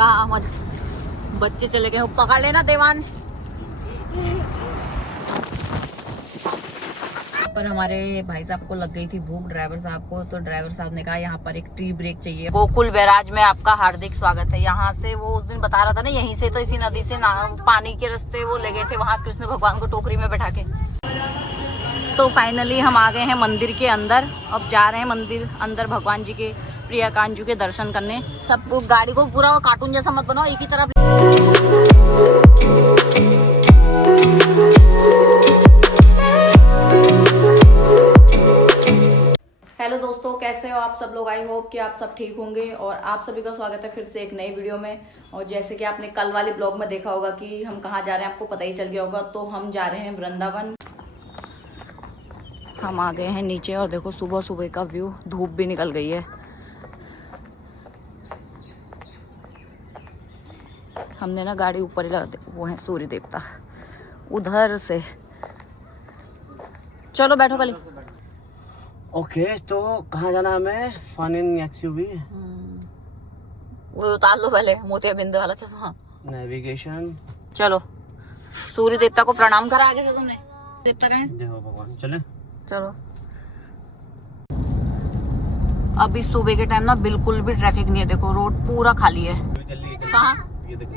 कहाँ मत, बच्चे चले गए, पकड़ लेना देवांश। पर हमारे भाई साहब को लग गई थी भूख, ड्राइवर साहब को, तो ड्राइवर साहब ने कहा यहाँ पर एक टी ब्रेक चाहिए। गोकुल बैराज में आपका हार्दिक स्वागत है। यहाँ से वो उस दिन बता रहा था ना, यहीं से तो इसी नदी से पानी के रास्ते वो ले गए थे वहाँ कृष्ण भगवान को टोकरी में बैठा के। तो फाइनली हम आ गए हैं मंदिर के अंदर। अब जा रहे हैं मंदिर अंदर भगवान जी के, प्रियाकांत जी के दर्शन करने। सब गाड़ी को पूरा कार्टून जैसा मत बनाओ, एक ही तरफ। हेलो दोस्तों, कैसे हो आप सब लोग? आई होप कि आप सब ठीक होंगे और आप सभी का स्वागत है फिर से एक नई वीडियो में। और जैसे कि आपने कल वाले ब्लॉग में देखा होगा कि हम कहाँ जा रहे हैं, आपको पता ही चल गया होगा। तो हम जा रहे हैं वृंदावन। हम आ गए हैं नीचे और देखो सुबह सुबह का व्यू, धूप भी निकल गई है। हमने ना गाड़ी ऊपर ही लगा दी, वो है सूर्य देवता उधर से। चलो बैठो कली। ओके, तो कहाँ जाना हमें? Fun in XUV. वो उतार लो पहले, मोतिया बिंदु वाला चश्मा। नेविगेशन। चलो, सूर्य देवता को प्रणाम करा आगे से तुमने। देवता कहाँ है? देखो भगवान, चले चलो। अभी सुबह के टाइम ना बिल्कुल भी ट्रैफिक नहीं है, देखो रोड पूरा खाली है। कहाँ? ये देखो।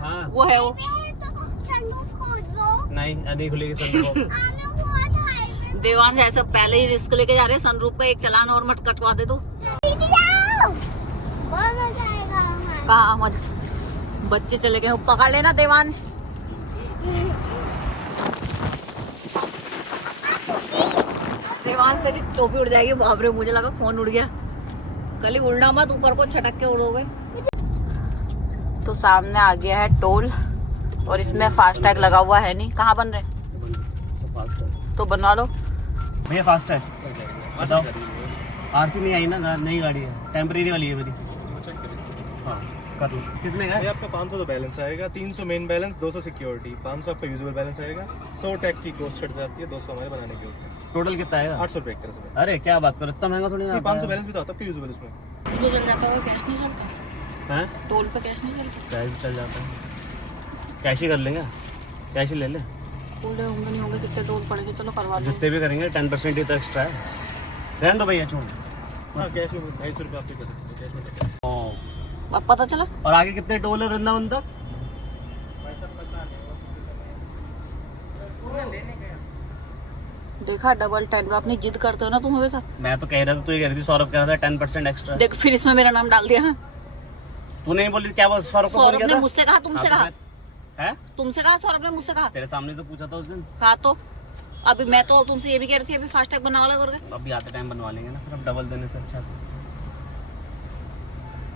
हाँ, वो है वो। नहीं खुलेगी सनरूफ। देवांश ऐसा पहले ही रिस्क लेके जा रहे हैं, सनरूफ का एक चलान और मत कटवा दे तो। कहाँ मत, बच्चे चले गए, पकड़ लेना देवांश। देवांश तेरी टोपी उड़ जाएगी। बाप रे, मुझे लगा फोन उड़ गया। कल ही उड़ना मत, ऊपर को छटक के उड़ोगे। तो सामने आ गया है टोल और इसमें फास्टैग लगा हुआ है नहीं। कहाँ बन रहे? तो बनवा लो भैया। फास्ट है, बताओ। आरसी नहीं आई ना, नई गाड़ी है, टेम्परेरी वाली है मेरी। हाँ कर लो। कितने का? आपका 500 तो बैलेंस आएगा, 300 मेन बैलेंस, 200 सिक्योरिटी, 500 आपका यूजुअल बैलेंस आएगा, 100 टैग की कॉस्ट कट जाती है, 200 हमारे बनाने की होती है। टोटल कितना आएगा? 800 रुपए एक तरह से। अरे क्या बात करो, इतना महंगा थोड़ी ना। 500 बैलेंस भी तो होता है यूजुअल उसमें। जो चल जाता है कैश नहीं चलता है, टोल पे कैश नहीं चलता। कैश चल जाता है, कैश ही कर लेंगे, कैश ही ले ले। होंगे नहीं होंगे, कितने टोल पड़ेंगे? चलो करवा दो। जितने भी करेंगे 10% ही तो एक्स्ट्रा है। रहने दो भैया, छोड़। हाँ, कैश में 250 रुपये आप पे कर सकते हैं, कैश में। अब पता चला। और आगे कितने टोल है वृंदावन तक? देखा, डबल 10 अपनी जिद करते हो ना तुम हमेशा। मैं तो कह रहा था, तू ये कह रही थी, सौरभ कह रहा था 10% एक्स्ट्रा। देख फिर इसमें मेरा नाम डाल दिया। तूने नहीं बोली क्या? वो सौरभ को फोन सौरभ किया ने था? मुझसे कहा, तुमसे कहा? है? तुमसे कहा, सौरभ ने मुझसे कहा। तेरे सामने तो पूछा था उस दिन। हाँ तो अभी मैं तो तुमसे ये भी कह रही थी अभी फास्टैग बनवा लो करके। अभी आते टाइम बनवा लेंगे ना, फिर अब डबल देने से अच्छा तो।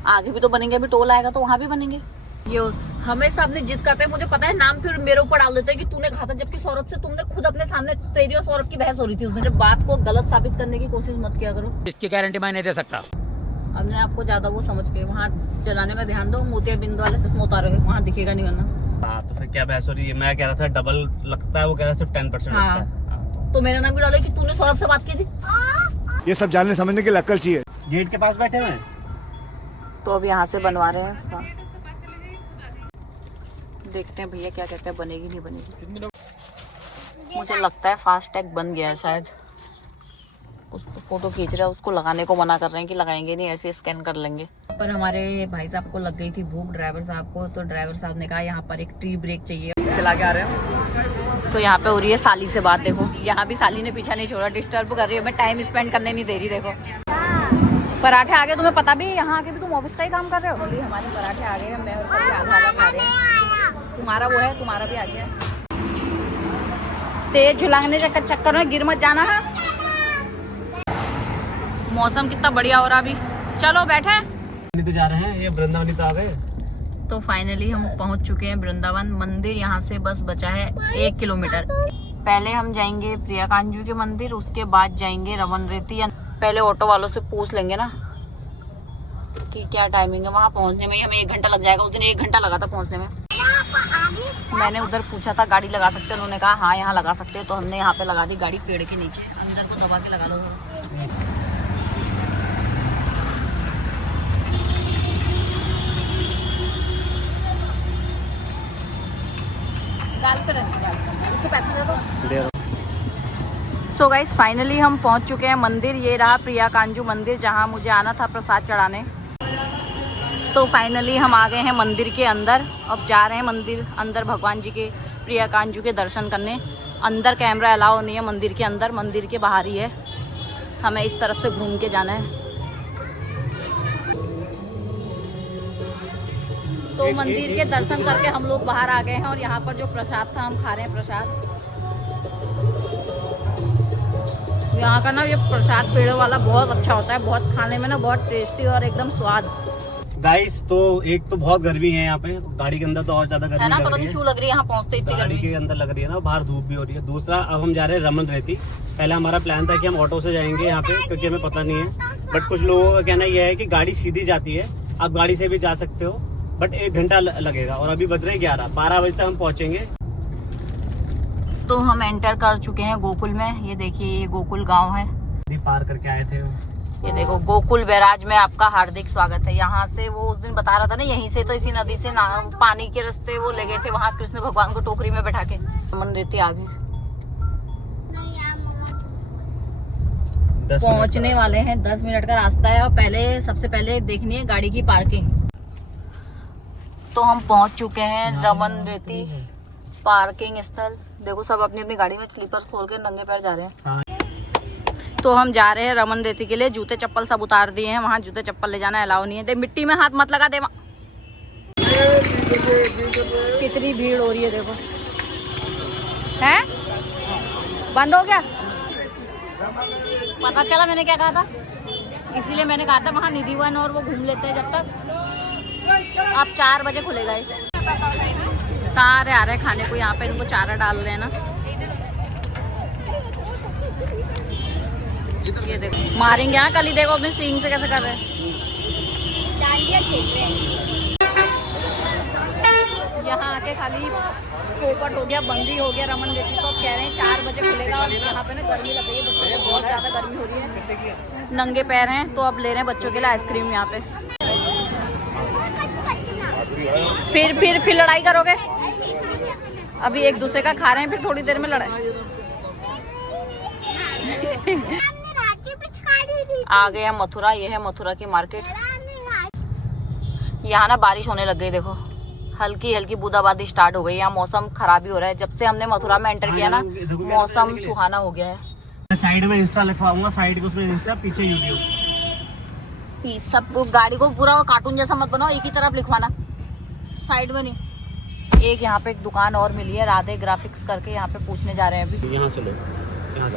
आगे भी तो बनेंगे, अभी टोल आएगा तो वहाँ भी बनेंगे। ये हमेशा अपनी जिद करते हैं, मुझे पता है, नाम फिर मेरे ऊपर डाल देते हैं कि तूने कहा था, जबकि सौरभ से तुमने खुद अपने सामने, तेरी और सौरभ की बहस हो रही थी उस दिन। बात को गलत साबित करने की कोशिश मत किया करो, इसकी गारंटी मैं नहीं दे सकता। हमने आपको ज्यादा वो समझ के वहाँ चलाने में ध्यान दो। मोतिया बिंदु वाले चश्मा उतारो, वहाँ दिखेगा नहीं वरना। हाँ तो फिर क्या बहस हो रही है? मैं कह रहा था डबल लगता है, वो कह रहा था सिर्फ 10% हाँ। लगता है। तो मेरा नाम भी डालो कि तूने सौरभ से बात की थी। ये सब जानने समझने की अक्ल चाहिए। गेट के पास बैठे हुए हैं। तो अब यहाँ से बनवा रहे हैं, देखते हैं भैया क्या कहते हैं, बनेगी नहीं बनेगी। मुझे लगता है फास्टैग बन गया है शायद। उसको फोटो खींच रहा है, उसको लगाने को मना कर रहे हैं कि लगाएंगे नहीं, ऐसे स्कैन कर लेंगे। पर हमारे भाई साहब को लग गई थी भूख, ड्राइवर साहब को, तो ड्राइवर साहब ने कहा यहाँ पर एक टी ब्रेक चाहिए। चला के आ रहे हैं। तो यहाँ पे हो रही है साली से बात। देखो यहाँ भी साली ने पीछा नहीं छोड़ा, डिस्टर्ब कर रही है, मैं टाइम स्पेंड करने नहीं दे रही। देखो पराठे आ गए, तुम्हें पता भी है यहाँ आके भी तुम ऑफिस का ही काम कर रहे हो। हमारे पराठे आ गए हैं, मैं और कभी आधा खा रहे हैं। तुम्हारा वो है, तुम्हारा भी आ गया। तेज झुलाने के चक्कर में गिर मत जाना है। मौसम कितना बढ़िया हो रहा अभी। चलो बैठे। तो जा रहे हैं, ये वृंदावन तो आ गए। तो फाइनली हम पहुंच चुके हैं वृंदावन मंदिर। यहाँ से बस बचा है 1 किलोमीटर। पहले हम जाएंगे प्रियाकांत जी के मंदिर, उसके बाद जाएंगे रमन रेती। पहले ऑटो वालों से पूछ लेंगे ना कि क्या टाइमिंग है वहाँ पहुँचने में। हमें 1 घंटा लग जाएगा, उस दिन 1 घंटा लगा था पहुँचने में। मैंने उधर पूछा था गाड़ी लगा सकते हैं, उन्होंने कहा हाँ यहाँ लगा सकते हैं। तो हमने यहाँ पे लगा दी गाड़ी पेड़ के नीचे। अंदर को दबा के लगा लो। सो गाइस फाइनली हम पहुंच चुके हैं मंदिर। ये रहा प्रिया कांजू मंदिर जहां मुझे आना था प्रसाद चढ़ाने। तो फाइनली हम आ गए हैं मंदिर के अंदर। अब जा रहे हैं मंदिर अंदर भगवान जी के प्रिया कांजू के दर्शन करने। अंदर कैमरा अलाउ नहीं है मंदिर के अंदर, मंदिर के बाहर ही है। हमें इस तरफ से घूम के जाना है। तो मंदिर के दर्शन करके हम लोग बाहर आ गए हैं और यहाँ पर जो प्रसाद था हम खा रहे हैं प्रसाद। यहाँ का ना ये प्रसाद पेड़ वाला बहुत अच्छा होता है, बहुत खाने में ना बहुत टेस्टी और एकदम स्वाद। गाइस तो एक तो बहुत गर्मी है यहाँ पे, गाड़ी के अंदर तो और ज्यादा गर्मी है ना, लग पता रही नहीं क्यों लग रही है यहाँ पहुँचते इतनी गाड़ी गर्मी। के अंदर लग रही है ना, बाहर धूप भी हो रही है। दूसरा अब हम जा रहे हैं रमन रेती। पहले हमारा प्लान था कि हम ऑटो से जाएंगे यहाँ पे, क्योंकि हमें पता नहीं है। बट कुछ लोगों का कहना यह है कि गाड़ी सीधी जाती है, आप गाड़ी से भी जा सकते हो, बट 1 घंटा लगेगा। और अभी बज रहे 12 बजे तक हम पहुँचेंगे। तो हम एंटर कर चुके हैं गोकुल में। ये देखिए ये गोकुल गाँव है। पार करके आए थे। ये देखो गोकुल बैराज में आपका हार्दिक स्वागत है। यहाँ से वो उस दिन बता रहा था ना, यहीं से तो इसी नदी से पानी के रास्ते वो ले गए थे वहाँ कृष्ण भगवान को टोकरी में बैठा के। रमन रेती आगे पहुँचने वाले हैं। 10 मिनट का रास्ता है। और सबसे पहले देखनी है गाड़ी की पार्किंग। तो हम पहुँच चुके हैं रमन रेती पार्किंग स्थल। देखो सब अपनी अपनी गाड़ी में स्लीपर्स खोल के नंगे पैर जा रहे हैं। तो हम जा रहे हैं रमन रेती के लिए। जूते चप्पल सब उतार दिए हैं, वहाँ जूते चप्पल ले जाना अलाउ नहीं है। दे मिट्टी में हाथ मत लगा दे। कितनी भीड़ हो रही है देखो। हैं बंद हो गया, पता चला मैंने क्या कहा था, इसीलिए मैंने कहा था वहाँ निधि वन और वो घूम लेते हैं जब तक। अब 4 बजे खुलेगा ये। सारे आ रहे हैं खाने को यहाँ पे, इनको चारा डाल रहे हैं ना। ये देखो मारेंगे यहाँ कल ही। देखो अपने सींग से कैसे कर रहे हैं। यहाँ आके खाली पोपट हो गया, बंदी हो गया रमन रेती। तो अब कह रहे हैं 4 बजे खुलेगा। और यहाँ पे ना गर्मी लग रही है बच्चों को, बहुत ज्यादा गर्मी हो रही है। नंगे पैर हैं तो अब ले रहे हैं बच्चों के लिए आइसक्रीम यहाँ पे। फिर लड़ाई करोगे। अभी एक दूसरे का खा रहे हैं, फिर थोड़ी देर में लड़ाई। आ गए हम मथुरा। ये है मथुरा की मार्केट। यहाँ ना बारिश होने लग गई। देखो हल्की हल्की बूंदाबांदी स्टार्ट हो गई। यहाँ मौसम खराब ही हो रहा है। जब से हमने मथुरा में एंटर किया ना, मौसम सुहाना हो गया है। साइड में इंस्टा लिखवाऊंगा, साइड को उसमें इंस्टा, पीछे यूट्यूब। सब गाड़ी को पूरा कार्टून जैसा मत बनाओ, एक ही तरफ लिखवाना, साइड में नहीं। एक यहाँ पे एक दुकान और मिली है राधे ग्राफिक्स करके, यहाँ पे पूछने जा रहे हैं अभी। यहाँ से लो, यहाँ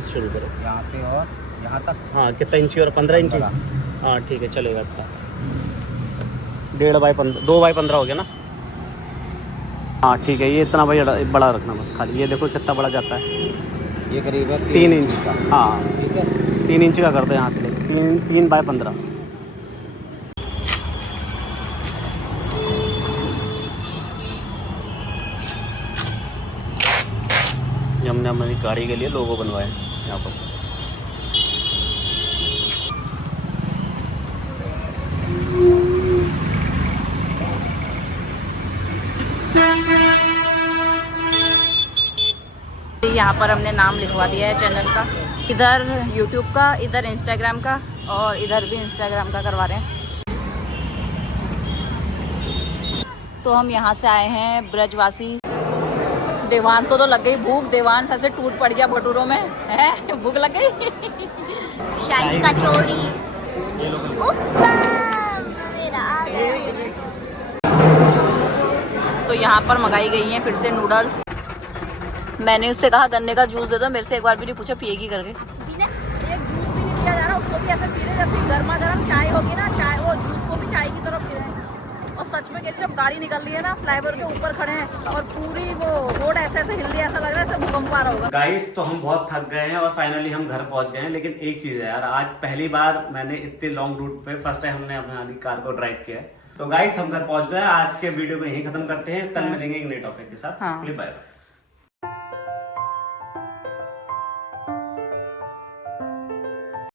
से शुरू करो, यहाँ से और यहाँ तक। हाँ कितना इंची? और 15 इंची। हाँ ठीक है चलेगा। इतना 1.5 बाई 15, 2 बाई 15 हो गया ना। हाँ ठीक है, ये इतना बड़ा रखना बस खाली। ये देखो कितना बड़ा जाता है। ये करीब 3 इंच का। हाँ ठीक है, 3 इंच का करते हैं यहाँ से लेके 3 बाई 15। हमने हमारी गाड़ी के लिए लोगो बनवाए यहाँ पर। यहाँ पर हमने नाम लिखवा दिया है चैनल का। इधर यूट्यूब का, इधर इंस्टाग्राम का, और इधर भी इंस्टाग्राम का करवा रहे हैं। तो हम यहाँ से आए हैं ब्रजवासी। देवांश को तो लग गई भूख। देवांश ऐसे टूट पड़ गया भटूरों में, है भूख लग गई। शाही कचौड़ी। तो यहाँ पर मंगाई गई हैं फिर से नूडल्स। मैंने उससे कहा गन्ने का जूस दे दो, मेरे से एक बार भी नहीं पूछा पिएगी करके। एक जूस भी नहीं पिया जा रहा, उसको भी ऐसे पी रहे जैसे गर्मा गर्म चाय होगी ना, चाय वो जूस को भी चाय की तरफ पी रहे हैं। और सच में कह रही, जब गाड़ी निकल रही है ना, फ्लाईओवर के ऊपर खड़े हैं और पूरी वो रोड ऐसे ऐसे हिल रही है, ऐसा लग रहा है जैसे भूकंप आ रहा होगा। गाइस तो हम बहुत थक गए हैं और फाइनली हम घर पहुंच गए हैं। लेकिन एक चीज है यार, आज पहली बार मैंने इतने लॉन्ग रूट पे फर्स्ट टाइम हमने अपनी कार को ड्राइव किया है। तो गाइस हम घर पहुंच गए। आज के वीडियो को यहीं खत्म करते हैं। कल मिलेंगे एक नए टॉपिक के साथ। हाँ। बाय।